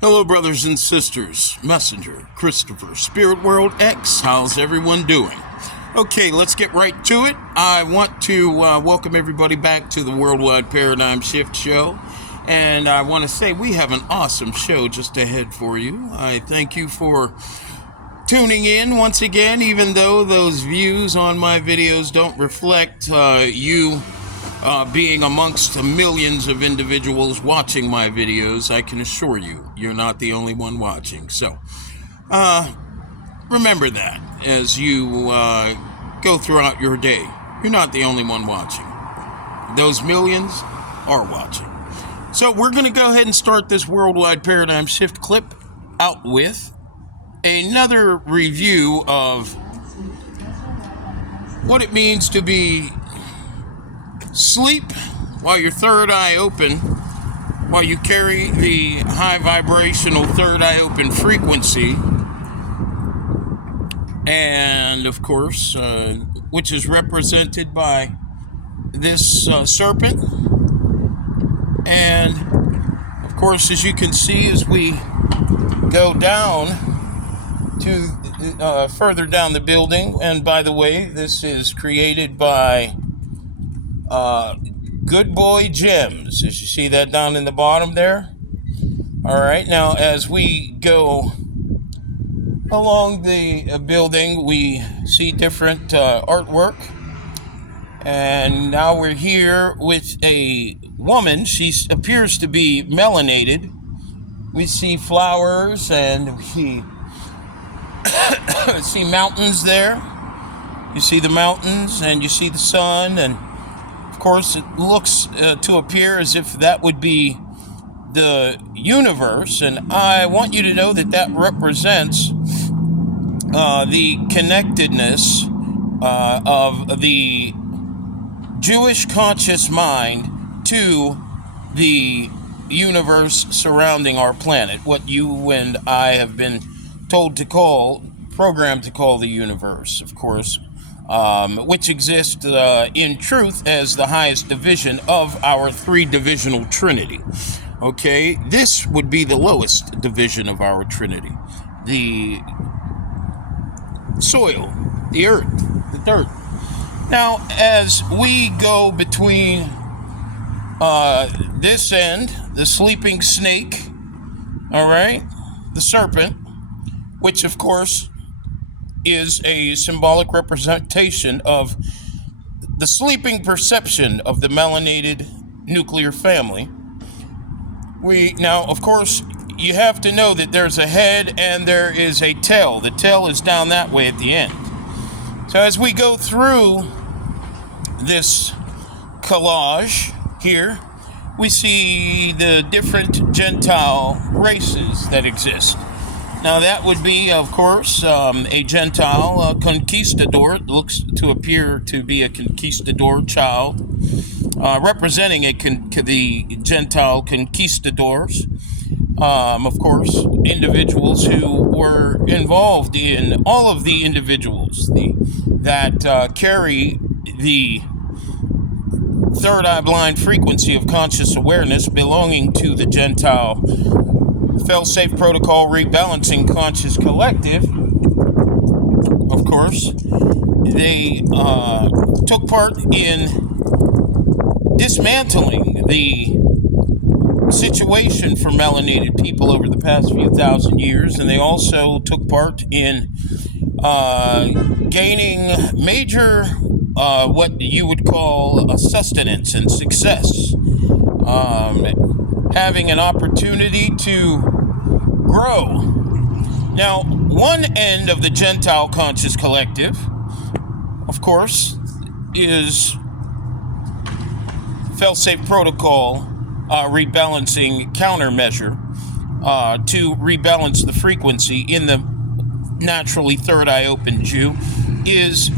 Hello, brothers and sisters. Messenger, Christopher, Spirit World X. How's everyone doing? Okay, let's get right to it. I want to welcome everybody back to the Worldwide Paradigm Shift Show. And I want to say we have an awesome show just ahead for you. I thank you for tuning in once again, even though those views on my videos don't reflect you being amongst the millions of individuals watching my videos. I can assure you, you're not the only one watching. So, remember that as you go throughout your day. You're not the only one watching. Those millions are watching. So, we're going to go ahead and start this Worldwide Paradigm Shift clip out with another review of what it means to be sleep while your third eye open, while you carry the high vibrational third eye open frequency, and of course, which is represented by this serpent. And of course, as you can see, as we go down to further down the building, and by the way, this is created by Good Boy Gems, as you see that down in the bottom there. All right, now as we go along the building, we see different artwork, and now we're here with a woman. She appears to be melanated. We see flowers, and we see mountains there. You see the mountains, and you see the sun, and of course, it looks to appear as if that would be the universe, and I want you to know that that represents the connectedness of the Jewish conscious mind to the universe surrounding our planet, what you and I have been programmed to call the universe, of course. Which exists in truth as the highest division of our three-divisional trinity. Okay, this would be the lowest division of our trinity. The soil, the earth, the dirt. Now, as we go between this end, the sleeping snake, all right, the serpent, which of course is a symbolic representation of the sleeping perception of the melanated nuclear family. Now, of course, you have to know that there's a head and there is a tail. The tail is down that way at the end. So as we go through this collage here, we see the different Gentile races that exist. Now, that would be, of course, a Gentile conquistador. It looks to appear to be a conquistador child, representing the Gentile conquistadors. Of course, individuals who were involved in all of the individuals that carry the third eye blind frequency of conscious awareness belonging to the Gentile Fail-Safe Protocol Rebalancing Conscious Collective. Of course, they took part in dismantling the situation for melanated people over the past few thousand years, and they also took part in gaining major what you would call sustenance and success, having an opportunity to grow. Now, one end of the Gentile Conscious Collective, of course, is Fail-Safe Protocol rebalancing countermeasure to rebalance the frequency in the naturally third eye open Jew, is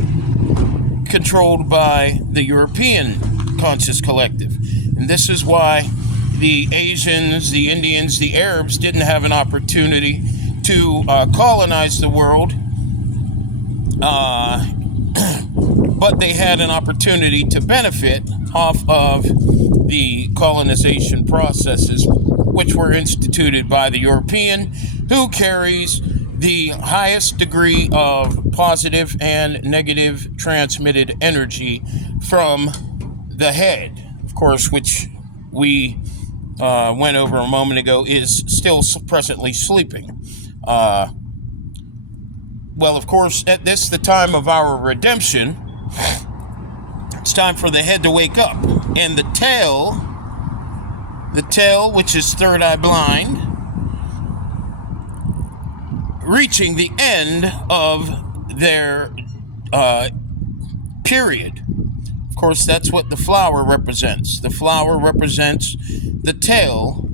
controlled by the European Conscious Collective. And this is why the Asians, the Indians, the Arabs didn't have an opportunity to colonize the world, but they had an opportunity to benefit off of the colonization processes which were instituted by the European, who carries the highest degree of positive and negative transmitted energy from the head, of course, which we went over a moment ago, is still presently sleeping. Well, of course, at this, the time of our redemption, it's time for the head to wake up. And the tail, which is third eye blind, reaching the end of their period. Of course, that's what the flower represents. The flower represents the tail.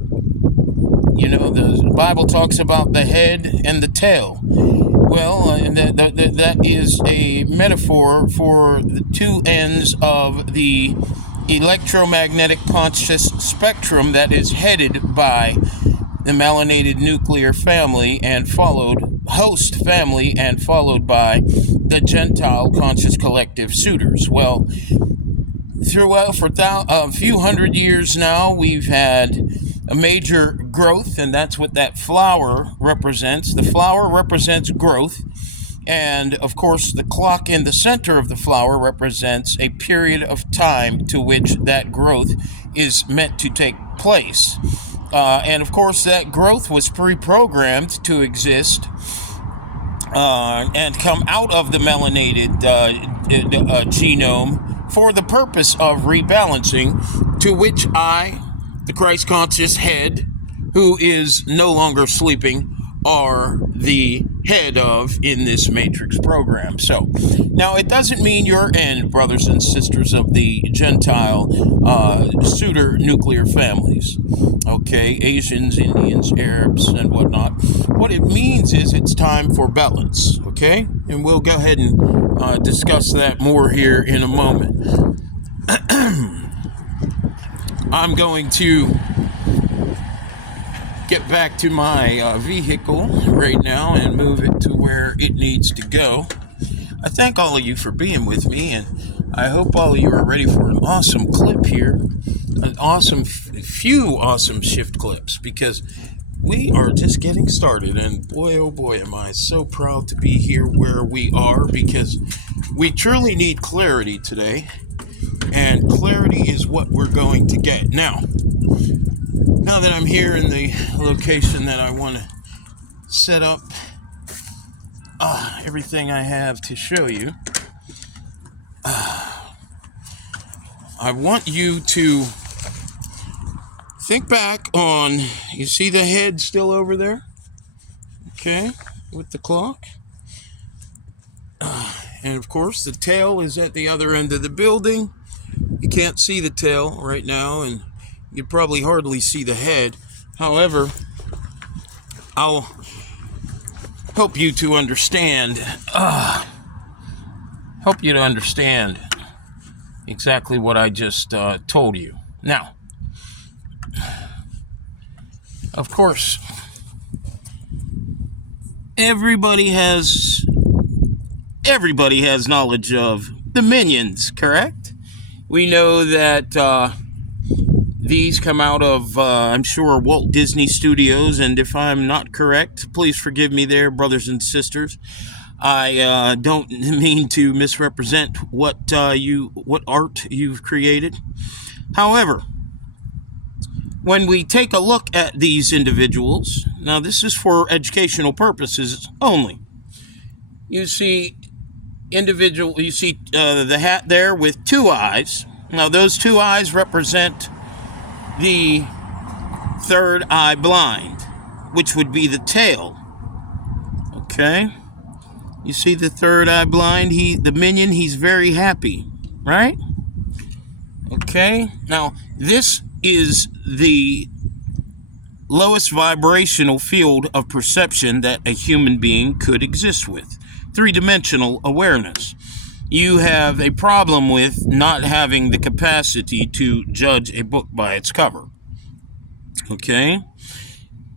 You know, the Bible talks about the head and the tail. Well, that is a metaphor for the two ends of the electromagnetic conscious spectrum that is headed by the melanated nuclear family and host family and followed by the Gentile conscious collective suitors. Well, throughout for a few hundred years now, we've had a major growth, and that's what that flower represents. The flower represents growth, and of course the clock in the center of the flower represents a period of time to which that growth is meant to take place. And of course that growth was pre-programmed to exist and come out of the melanated genome for the purpose of rebalancing, to which I, the Christ conscious head, who is no longer sleeping, are the head of in this matrix program. So now it doesn't mean your end, brothers and sisters of the Gentile suitor nuclear families, okay, Asians, Indians, Arabs, and whatnot. What it means is it's time for balance, okay, and we'll go ahead and discuss that more here in a moment. I'm going to get back to my vehicle right now and move it to where it needs to go. I thank all of you for being with me, and I hope all of you are ready for an awesome clip here, a few awesome shift clips, because we are just getting started, and boy, oh boy, am I so proud to be here where we are, because we truly need clarity today, and clarity is what we're going to get. Now that I'm here in the location that I want to set up everything I have to show you, I want you to think back on, you see the head still over there? Okay, with the clock. And of course, the tail is at the other end of the building. You can't see the tail right now, and you probably hardly see the head. However, I'll help you to understand, exactly what I just told you. Now, of course, everybody has knowledge of the minions, correct? We know that these come out of, I'm sure, Walt Disney Studios, and if I'm not correct, please forgive me there, brothers and sisters. I don't mean to misrepresent what art you've created. However, when we take a look at these individuals, now this is for educational purposes only. You see the hat there with two eyes. Now those two eyes represent the third eye blind, which would be the tail. Okay? You see the third eye blind, the minion, he's very happy, right? Okay? Now, this is the lowest vibrational field of perception that a human being could exist with. Three-dimensional awareness. You have a problem with not having the capacity to judge a book by its cover. Okay?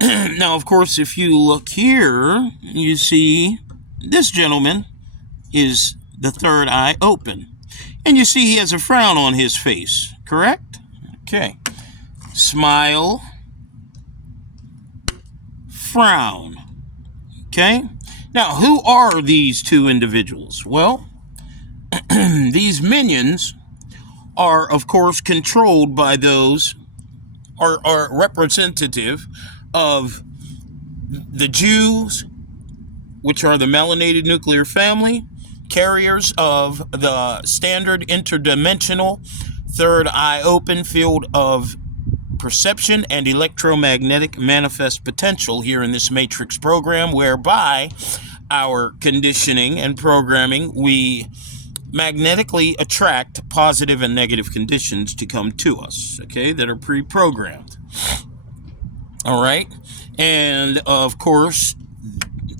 Now, of course, if you look here, you see this gentleman is the third eye open. And you see he has a frown on his face, correct? Okay. Smile. frown. Okay? Now, who are these two individuals? Well, these minions are, of course, controlled by those, are representative of the Jews, which are the melanated nuclear family, carriers of the standard interdimensional third eye open field of perception and electromagnetic manifest potential here in this matrix program, whereby our conditioning and programming, we magnetically attract positive and negative conditions to come to us, okay, that are pre-programmed. All right. And of course,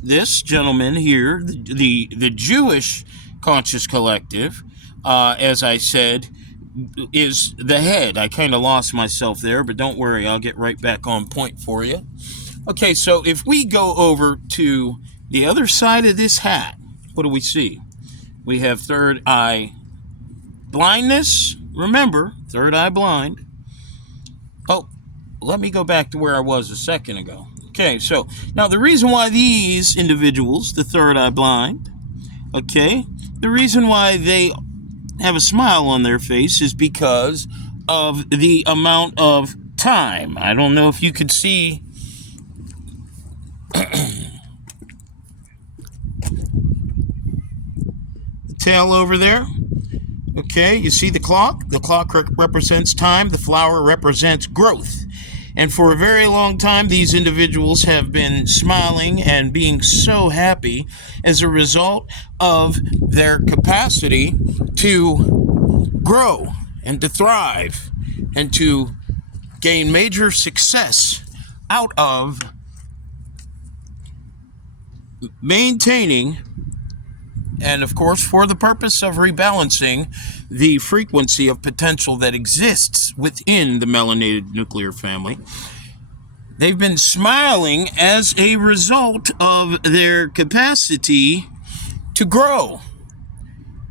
this gentleman here, the Jewish conscious collective, as I said, is the head. I kind of lost myself there, but don't worry, I'll get right back on point for you. Okay, so if we go over to the other side of this hat, what do we see? We have third eye blindness. Remember, third eye blind. Oh, let me go back to where I was a second ago. Okay, so now the reason why these individuals, the third eye blind, okay, the reason why they have a smile on their face is because of the amount of time. I don't know if you could see tail over there. Okay, you see the clock? The clock represents time. The flower represents growth. And for a very long time, these individuals have been smiling and being so happy as a result of their capacity to grow and to thrive and to gain major success out of maintaining, and of course for the purpose of rebalancing, the frequency of potential that exists within the melanated nuclear family. They've been smiling as a result of their capacity to grow.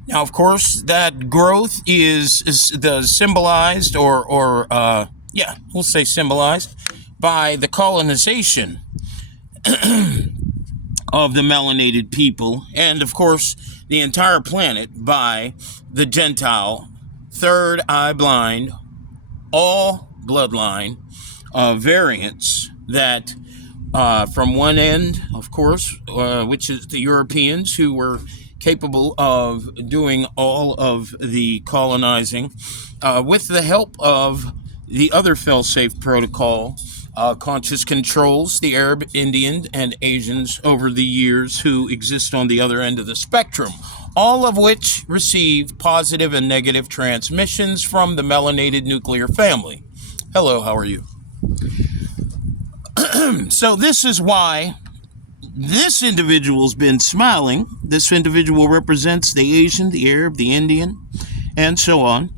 Now, of course, that growth is the symbolized, we'll say symbolized by the colonization of the melanated people, and of course the entire planet by the Gentile, third eye blind, all bloodline variants that from one end, of course, which is the Europeans, who were capable of doing all of the colonizing with the help of the other fail-safe protocol conscious controls, the Arab, Indian, and Asians over the years who exist on the other end of the spectrum, all of which receive positive and negative transmissions from the melanated nuclear family. Hello, how are you? So this is why this individual's been smiling. This individual represents the Asian, the Arab, the Indian, and so on,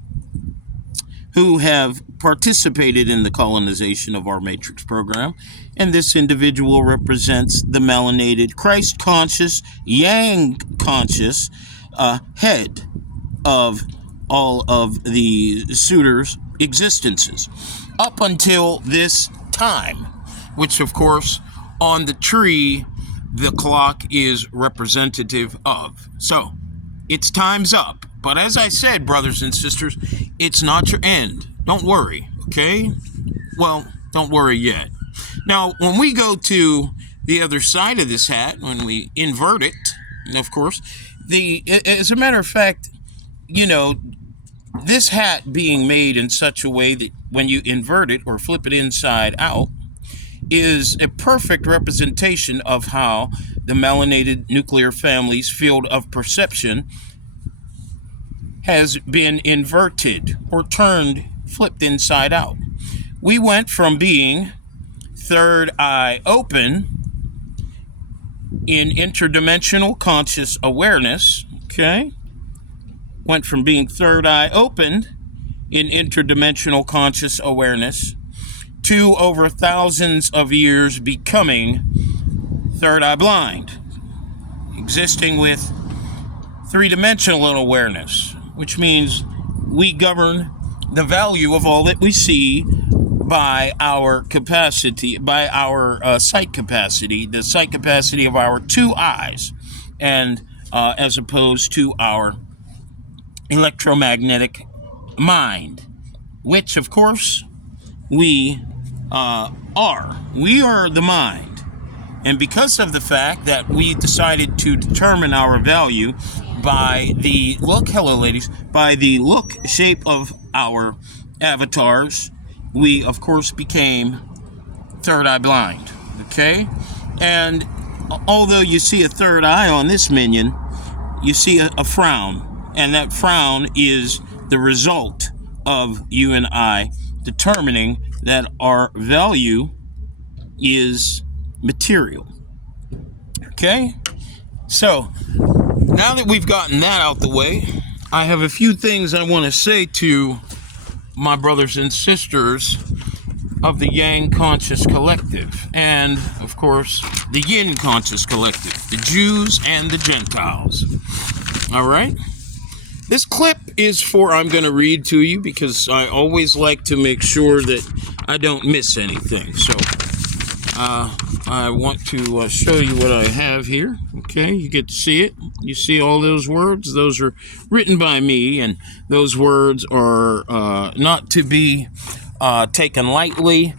who have participated in the colonization of our Matrix program. And this individual represents the melanated, Christ-conscious, Yang-conscious head of all of the suitors' existences up until this time, which, of course, on the tree, the clock is representative of. So, it's time's up. But as I said, brothers and sisters, it's not your end. Don't worry, okay? Well, don't worry yet. Now, when we go to the other side of this hat, when we invert it, of course, as a matter of fact, you know, this hat being made in such a way that when you invert it or flip it inside out is a perfect representation of how the melanated nuclear family's field of perception has been inverted or flipped inside out. We went from being third eye open in interdimensional conscious awareness, okay? Went from being third eye open in interdimensional conscious awareness to over thousands of years becoming third eye blind, existing with three-dimensional awareness, which means we govern the value of all that we see by our capacity, by our sight capacity, the sight capacity of our two eyes, and as opposed to our electromagnetic mind, which, of course, we are. We are the mind. And because of the fact that we decided to determine our value by the look, hello ladies, by the look, shape of our avatars, we, of course, became third eye blind, okay? And although you see a third eye on this minion, you see a frown. And that frown is the result of you and I determining that our value is material. Okay? So, now that we've gotten that out the way, I have a few things I want to say to my brothers and sisters of the Yang Conscious Collective, and, of course, the Yin Conscious Collective, the Jews and the Gentiles. All right? This clip is I'm going to read to you because I always like to make sure that I don't miss anything. So, I want to show you what I have here. Okay, you get to see it. You see all those words? Those are written by me, and those words are not to be taken lightly.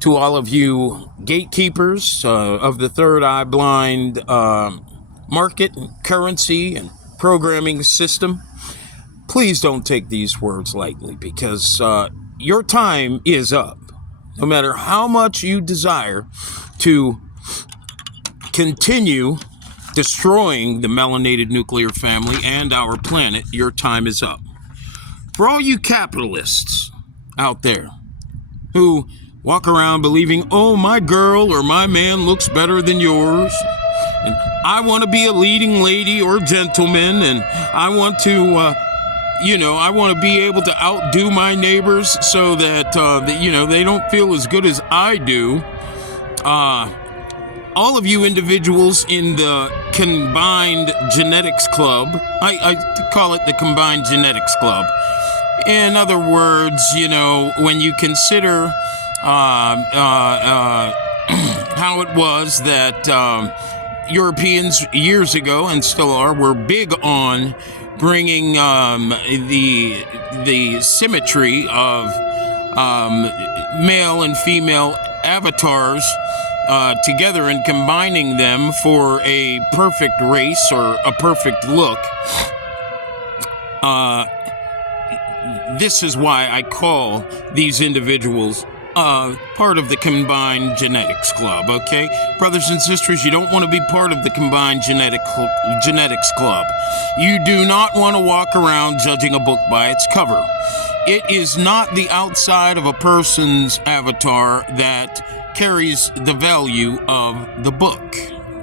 To all of you gatekeepers of the third eye blind market, currency, and programming system, please don't take these words lightly, because your time is up. No matter how much you desire to continue destroying the melanated nuclear family and our planet, your time is up. For all you capitalists out there who walk around believing, oh, my girl or my man looks better than yours, and I want to be a leading lady or gentleman, and I want to I want to be able to outdo my neighbors so that, they don't feel as good as I do. All of you individuals in the Combined Genetics Club, I call it the Combined Genetics Club. In other words, when you consider how it was that Europeans years ago, and still are, were big on bringing the symmetry of male and female avatars together and combining them for a perfect race or a perfect look. This is why I call these individuals part of the Combined Genetics Club, okay? Brothers and sisters, you don't want to be part of the Combined Genetics Club. You do not want to walk around judging a book by its cover. It is not the outside of a person's avatar that carries the value of the book,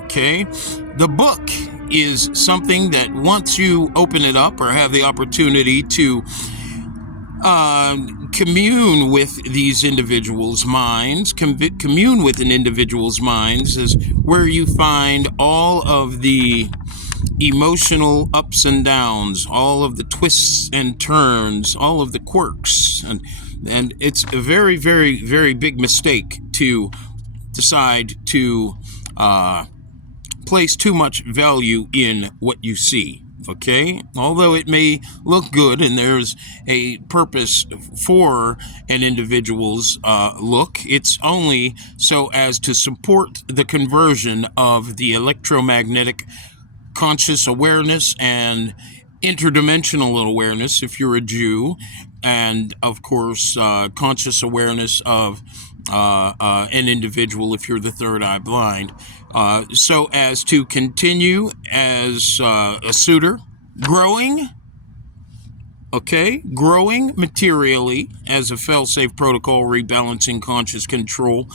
okay? The book is something that once you open it up or have the opportunity to commune with these individuals' minds, commune with an individual's minds is where you find all of the emotional ups and downs, all of the twists and turns, all of the quirks, and it's a very, very, very big mistake to decide to place too much value in what you see. Okay, although it may look good and there's a purpose for an individual's look, it's only so as to support the conversion of the electromagnetic conscious awareness and interdimensional awareness if you're a Jew, and of course conscious awareness of an individual if you're the third eye blind, so as to continue as a suitor, growing materially as a fail-safe protocol rebalancing conscious control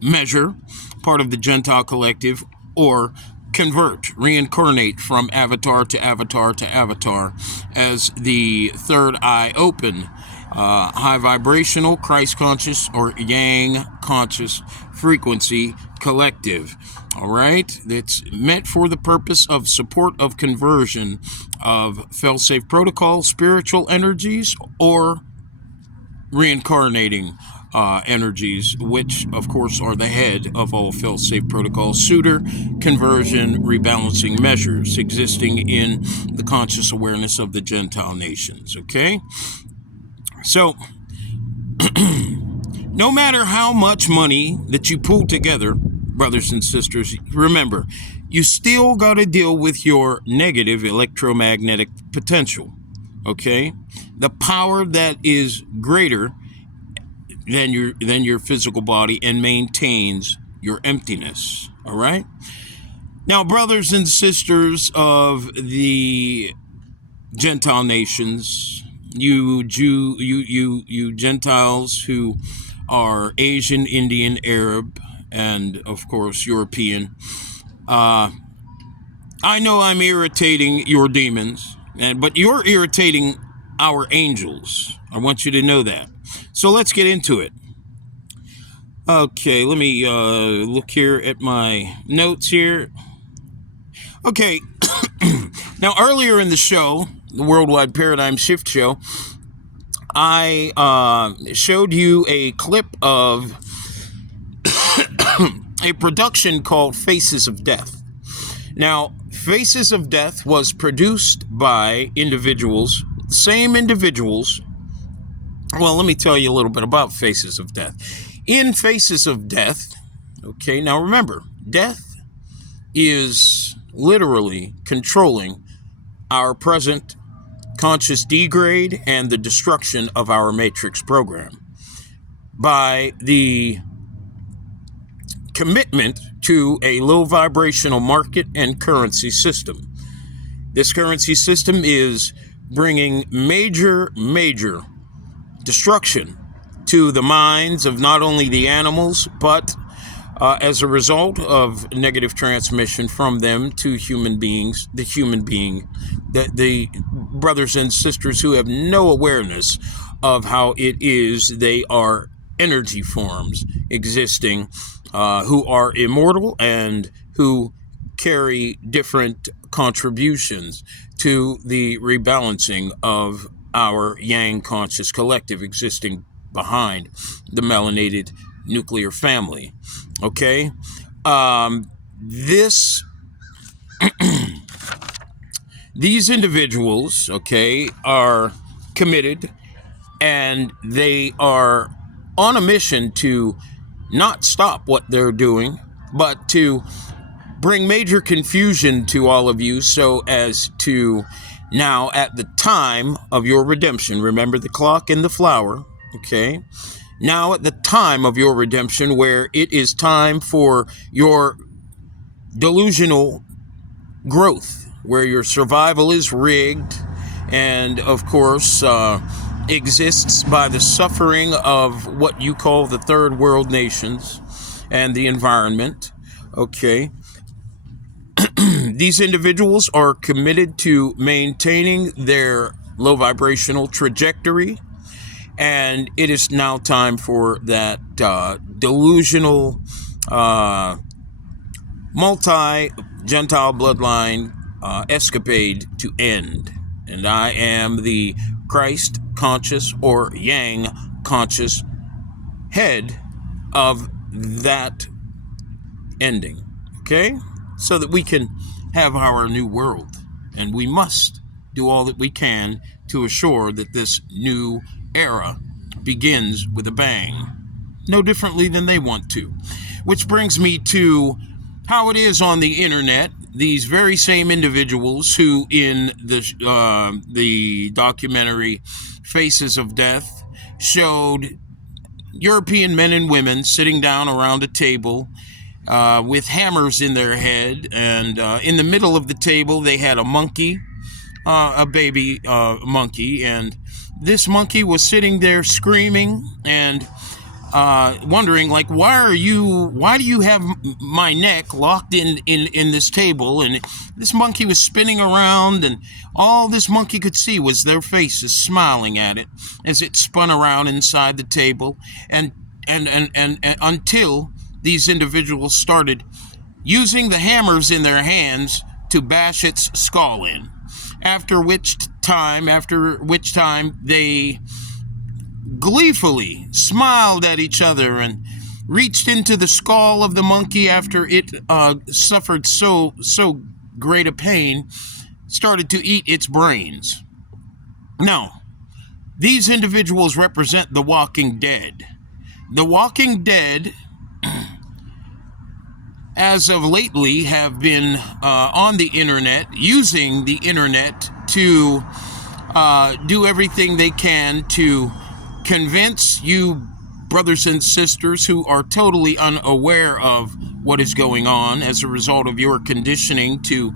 measure, part of the Gentile collective, or convert, reincarnate from avatar to avatar to avatar as the third eye open, high vibrational, Christ conscious, or Yang conscious frequency collective. All right, it's meant for the purpose of support of conversion of fail-safe protocol, spiritual energies, or reincarnating energies, which of course are the head of all fail-safe protocols, suitor, conversion, rebalancing measures existing in the conscious awareness of the Gentile nations. Okay? So, no matter how much money that you pull together, brothers and sisters, remember, you still got to deal with your negative electromagnetic potential. Okay? The power that is greater than your physical body and maintains your emptiness. All right? Now, brothers and sisters of the Gentile nations, you Gentiles who are Asian, Indian, Arab, and of course European, I know I'm irritating your demons, but you're irritating our angels. I want you to know that. So let's get into it. Okay, let me look here at my notes here. Okay, now earlier in the show, the Worldwide Paradigm Shift Show, I showed you a clip of a production called Faces of Death. Now, Faces of Death was produced by individuals, same individuals. Well, let me tell you a little bit about Faces of Death. In Faces of Death, okay, now remember, death is literally controlling our present conscious degrade and the destruction of our matrix program by the commitment to a low vibrational market and currency system. This currency system is bringing major destruction to the minds of not only the animals, but as a result of negative transmission from them to human beings, the brothers and sisters who have no awareness of how it is they are energy forms existing, who are immortal and who carry different contributions to the rebalancing of our Yang conscious collective existing behind the melanated nuclear family. Okay? These individuals, okay, are committed, and they are on a mission to not stop what they're doing, but to bring major confusion to all of you so as to now, at the time of your redemption, remember the clock and the flower, okay? Now at the time of your redemption, where it is time for your delusional growth, where your survival is rigged and, of course, exists by the suffering of what you call the third world nations and the environment, okay? These individuals are committed to maintaining their low vibrational trajectory, and it is now time for that delusional multi-Gentile bloodline escapade to end. And I am the Christ conscious or Yang conscious head of that ending, okay? So that we can have our new world. And we must do all that we can to assure that this new era begins with a bang. No differently than they want to. Which brings me to how it is on the internet. These very same individuals who in the documentary Faces of Death showed European men and women sitting down around a table with hammers in their head, and in the middle of the table they had a monkey, a baby monkey, and this monkey was sitting there screaming and wondering, like, why do you have my neck locked in this table? And this monkey was spinning around, and all this monkey could see was their faces smiling at it as it spun around inside the table, and until these individuals started using the hammers in their hands to bash its skull in. After which time they gleefully smiled at each other and reached into the skull of the monkey after it suffered so great a pain, started to eat its brains. No, these individuals represent the Walking Dead. The Walking Dead, as of lately, have been on the internet, using the internet to do everything they can to convince you brothers and sisters who are totally unaware of what is going on as a result of your conditioning to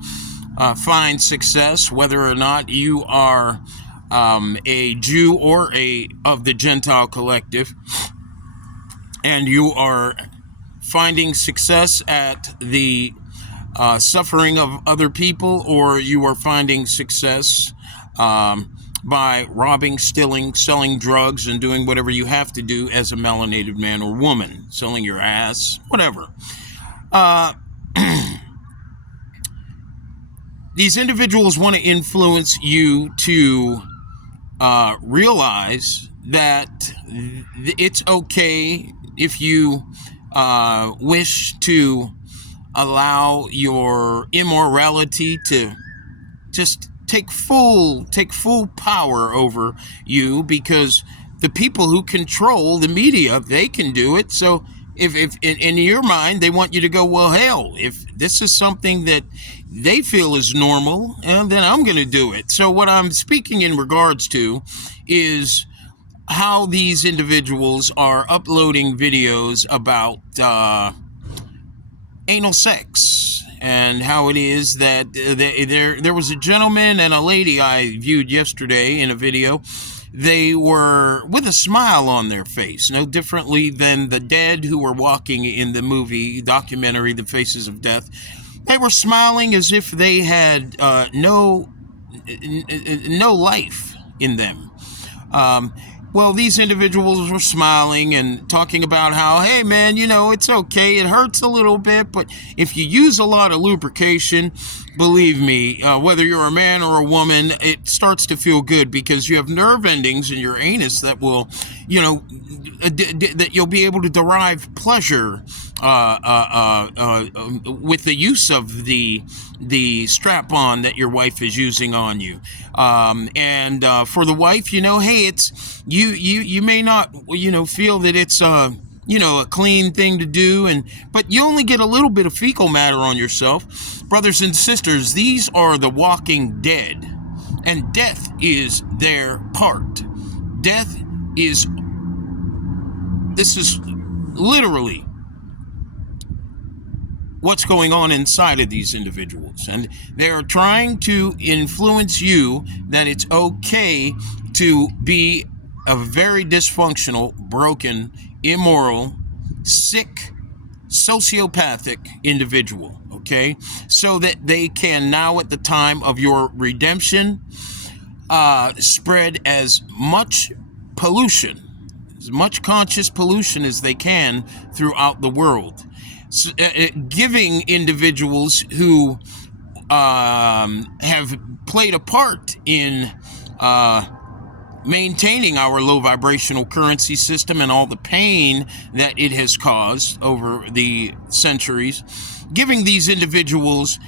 find success, whether or not you are a Jew or of the Gentile collective, and you are finding success at the suffering of other people, or you are finding success by robbing, stealing, selling drugs, and doing whatever you have to do as a melanated man or woman, selling your ass, whatever. These individuals want to influence you to realize that it's okay if you wish to allow your immorality to just take full power over you, because the people who control the media, they can do it. So if in your mind they want you to go, well, hell, if this is something that they feel is normal, and then I'm going to do it. So what I'm speaking in regards to is how these individuals are uploading videos about anal sex, and how it is that there was a gentleman and a lady I viewed yesterday in a video. They were with a smile on their face, no differently than the dead who were walking in the movie documentary The Faces of Death. They were smiling as if they had no life in them. Well, these individuals were smiling and talking about how, hey, man, it's okay. It hurts a little bit, but if you use a lot of lubrication, believe me, whether you're a man or a woman, it starts to feel good, because you have nerve endings in your anus that will, that you'll be able to derive pleasure with the use of the strap-on that your wife is using on you. And for the wife, hey, it's you may not feel that it's a clean thing to do, but you only get a little bit of fecal matter on yourself. Brothers and sisters, these are the Walking Dead, and death is their part. This is literally what's going on inside of these individuals, and they are trying to influence you that it's okay to be a very dysfunctional, broken, immoral, sick, sociopathic individual, okay? So that they can now, at the time of your redemption, spread as much pollution, as much conscious pollution as they can throughout the world. So, giving individuals who have played a part in maintaining our low vibrational currency system and all the pain that it has caused over the centuries, giving these individuals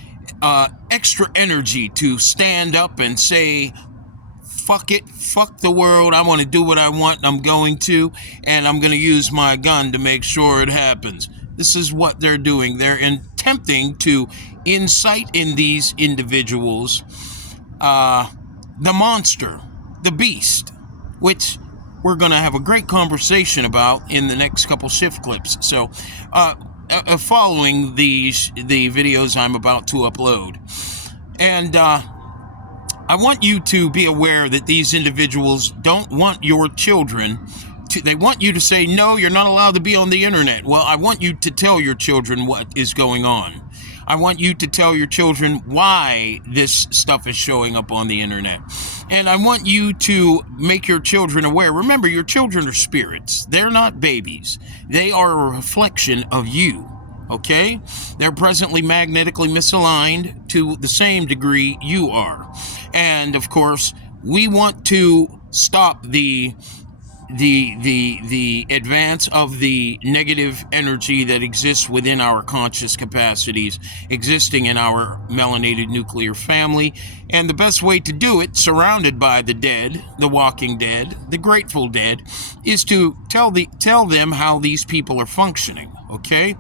extra energy to stand up and say, fuck it, fuck the world, I want to do what I want, and I'm going to use my gun to make sure it happens. This is what they're doing. They're attempting to incite in these individuals the monster, the beast, which we're going to have a great conversation about in the next couple shift clips. So, following the videos I'm about to upload. And I want you to be aware that these individuals don't want your children they want you to say, no, you're not allowed to be on the internet. Well, I want you to tell your children what is going on. I want you to tell your children why this stuff is showing up on the internet. And I want you to make your children aware. Remember, your children are spirits. They're not babies. They are a reflection of you, okay? They're presently magnetically misaligned to the same degree you are. And, of course, we want to stop the the advance of the negative energy that exists within our conscious capacities, existing in our melanated nuclear family. And the best way to do it, surrounded by the dead, the walking dead, the grateful dead, is to tell them how these people are functioning, okay?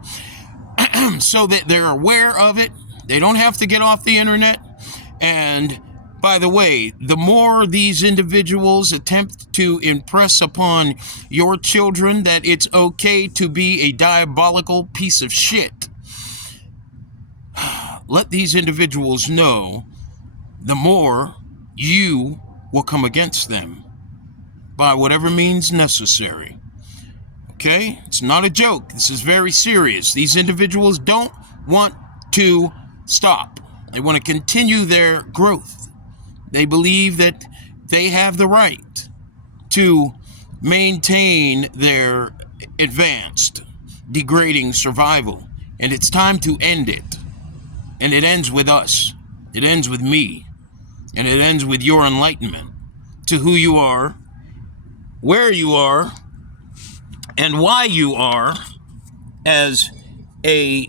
So that they're aware of it. They don't have to get off the internet. And by the way, the more these individuals attempt to impress upon your children that it's okay to be a diabolical piece of shit, let these individuals know, the more you will come against them by whatever means necessary. Okay? It's not a joke. This is very serious. These individuals don't want to stop. They want to continue their growth. They believe that they have the right to maintain their advanced, degrading survival. And it's time to end it. And it ends with us. It ends with me. And it ends with your enlightenment to who you are, where you are, and why you are as a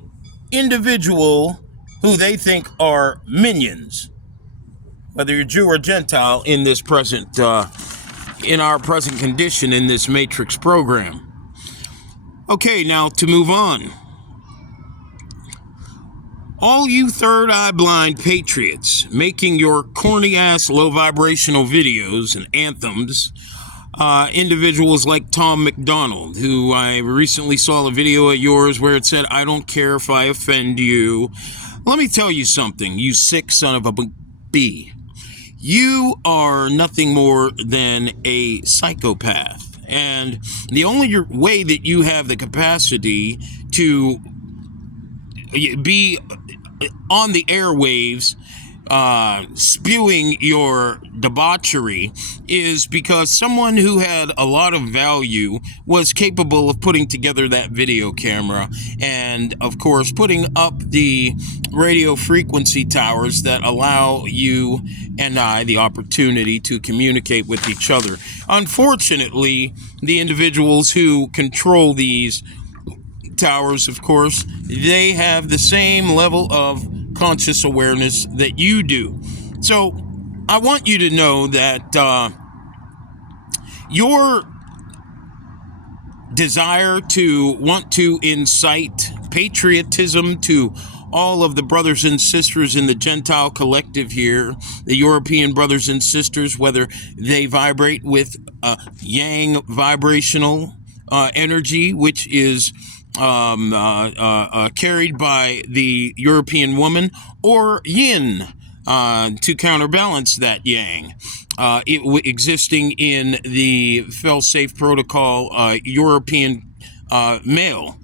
individual who they think are minions, whether you're Jew or Gentile, in this present, in our present condition in this Matrix program. Okay, now to move on. All you third eye blind patriots making your corny ass low vibrational videos and anthems, individuals like Tom McDonald, who I recently saw a video of yours where it said, "I don't care if I offend you." Let me tell you something, you sick son of a bee. You are nothing more than a psychopath. And the only way that you have the capacity to be on the airwaves spewing your debauchery is because someone who had a lot of value was capable of putting together that video camera and, of course, putting up the radio frequency towers that allow you and I the opportunity to communicate with each other. Unfortunately, the individuals who control these towers, of course, they have the same level of conscious awareness that you do. So I want you to know that your desire to want to incite patriotism to all of the brothers and sisters in the Gentile collective here, the European brothers and sisters, whether they vibrate with yang vibrational energy, which is carried by the European woman, or yin to counterbalance that yang, existing in the fail-safe protocol European male.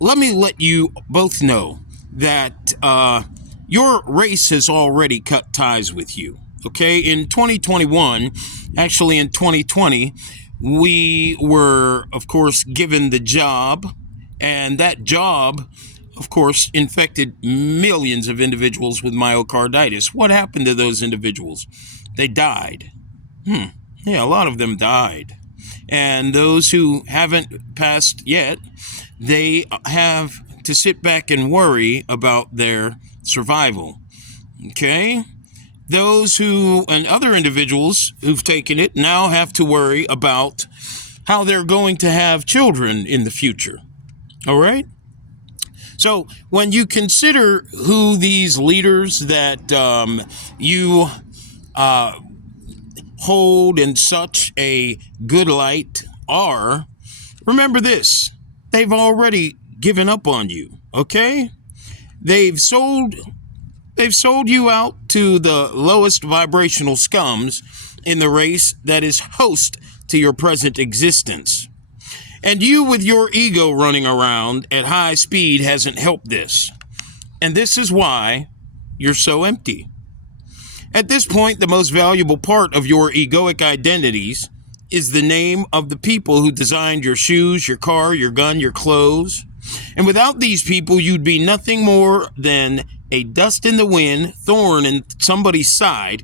Let me let you both know that your race has already cut ties with you. Okay, in 2021, actually in 2020, we were, of course, given the job, and that job, of course, infected millions of individuals with myocarditis. What happened to those individuals? They died. Yeah, a lot of them died. And those who haven't passed yet, they have to sit back and worry about their survival. Okay? Those who, and other individuals who've taken it, now have to worry about how they're going to have children in the future. All right? So when you consider who these leaders that you hold in such a good light are, remember this: they've already given up on you, okay? They've sold you out to the lowest vibrational scums in the race that is host to your present existence. And you with your ego running around at high speed hasn't helped this. And this is why you're so empty. At this point, the most valuable part of your egoic identities is the name of the people who designed your shoes, your car, your gun, your clothes. And without these people, you'd be nothing more than a dust in the wind, thorn in somebody's side,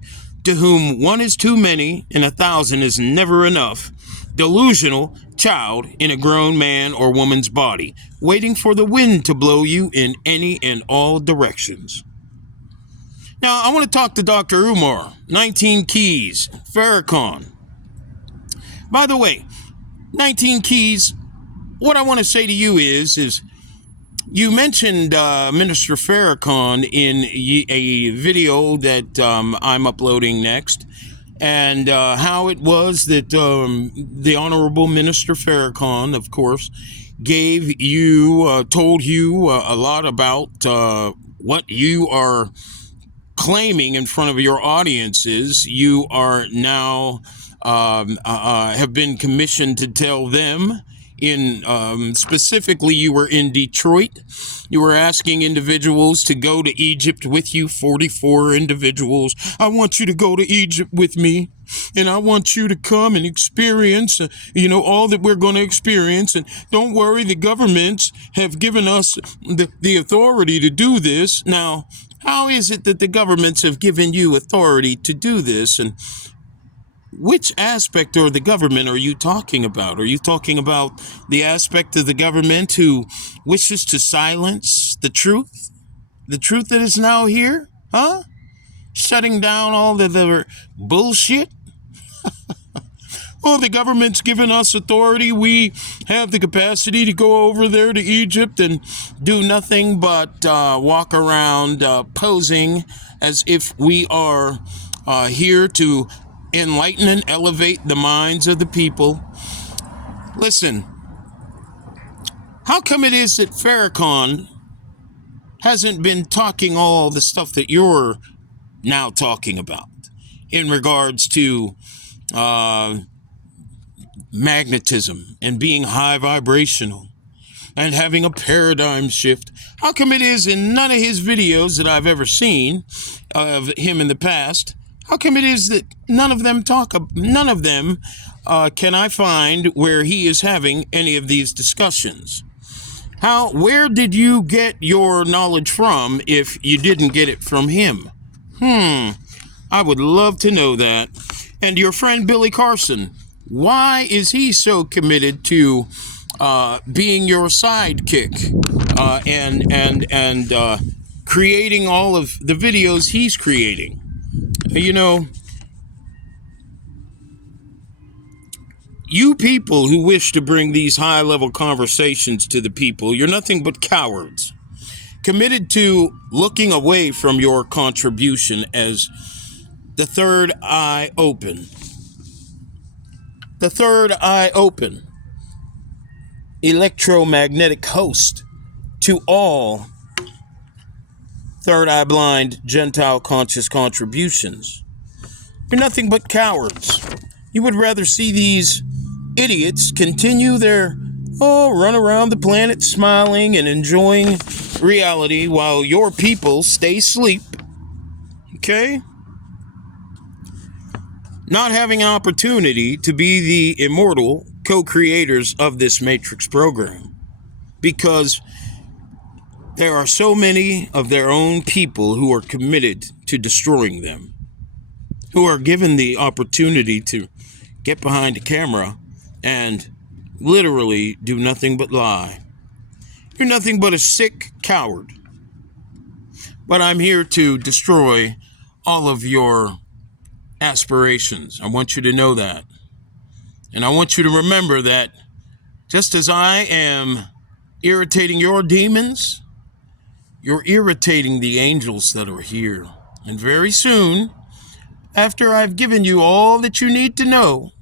to whom one is too many and 1,000 is never enough, delusional child in a grown man or woman's body, waiting for the wind to blow you in any and all directions. Now, I want to talk to Dr. Umar, 19 Keys, Farrakhan. By the way, 19 Keys, what I want to say to you is you mentioned Minister Farrakhan in a video that I'm uploading next, and how it was that the Honorable Minister Farrakhan, of course, told you a lot about what you are claiming in front of your audiences. You are now have been commissioned to tell them. Specifically, you were in Detroit. You were asking individuals to go to Egypt with you, 44 individuals. I want you to go to Egypt with me, and I want you to come and experience, all that we're going to experience. And don't worry, the governments have given us the authority to do this. Now, how is it that the governments have given you authority to do this? And which aspect of the government are you talking about? Are you talking about the aspect of the government who wishes to silence the truth? The truth that is now here? Huh? Shutting down all the bullshit? Oh, the government's given us authority. We have the capacity to go over there to Egypt and do nothing but walk around posing as if we are here to enlighten and elevate the minds of the people. Listen, how come it is that Farrakhan hasn't been talking all the stuff that you're now talking about in regards to magnetism and being high vibrational and having a paradigm shift? How come it is in none of his videos that I've ever seen of him in the past, how come it is that none of them can I find where he is having any of these discussions? Where did you get your knowledge from if you didn't get it from him? I would love to know that. And your friend Billy Carson, why is he so committed to being your sidekick and creating all of the videos he's creating? You people who wish to bring these high-level conversations to the people, you're nothing but cowards, committed to looking away from your contribution as the third eye open. The third eye open, electromagnetic host to all third eye blind Gentile conscious contributions. You're nothing but cowards. You would rather see these idiots continue their run around the planet smiling and enjoying reality while your people stay asleep. Okay? Not having an opportunity to be the immortal co-creators of this Matrix program, because there are so many of their own people who are committed to destroying them, who are given the opportunity to get behind a camera and literally do nothing but lie. You're nothing but a sick coward. But I'm here to destroy all of your aspirations. I want you to know that. And I want you to remember that just as I am irritating your demons, you're irritating the angels that are here. And very soon, after I've given you all that you need to know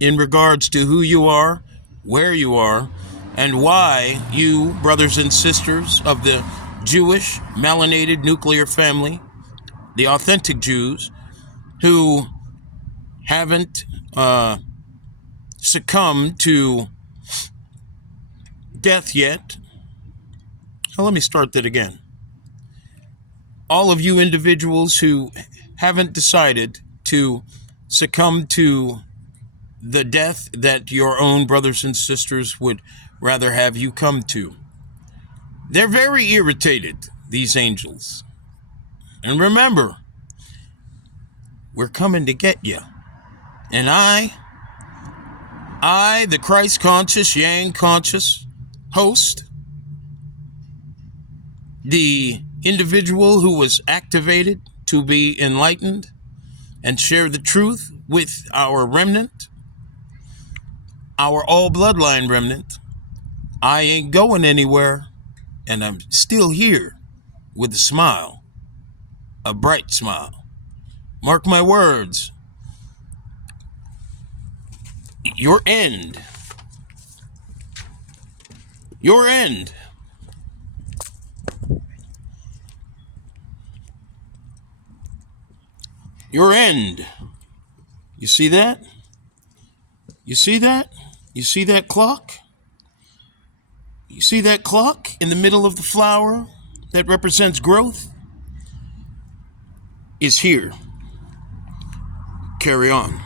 in regards to who you are, where you are, and why you, brothers and sisters of the Jewish melanated nuclear family, the authentic Jews, who haven't succumbed to death yet. Well, let me start that again. All of you individuals who haven't decided to succumb to the death that your own brothers and sisters would rather have you come to. They're very irritated, these angels. And remember, We're coming to get you. And I, the Christ conscious, Yang conscious host, the individual who was activated to be enlightened and share the truth with our remnant, our all bloodline remnant, I ain't going anywhere, and I'm still here with a smile, a bright smile. Mark my words. Your end. Your end. Your end. You see that? You see that? You see that clock? You see that clock in the middle of the flower that represents growth? Is here. Carry on.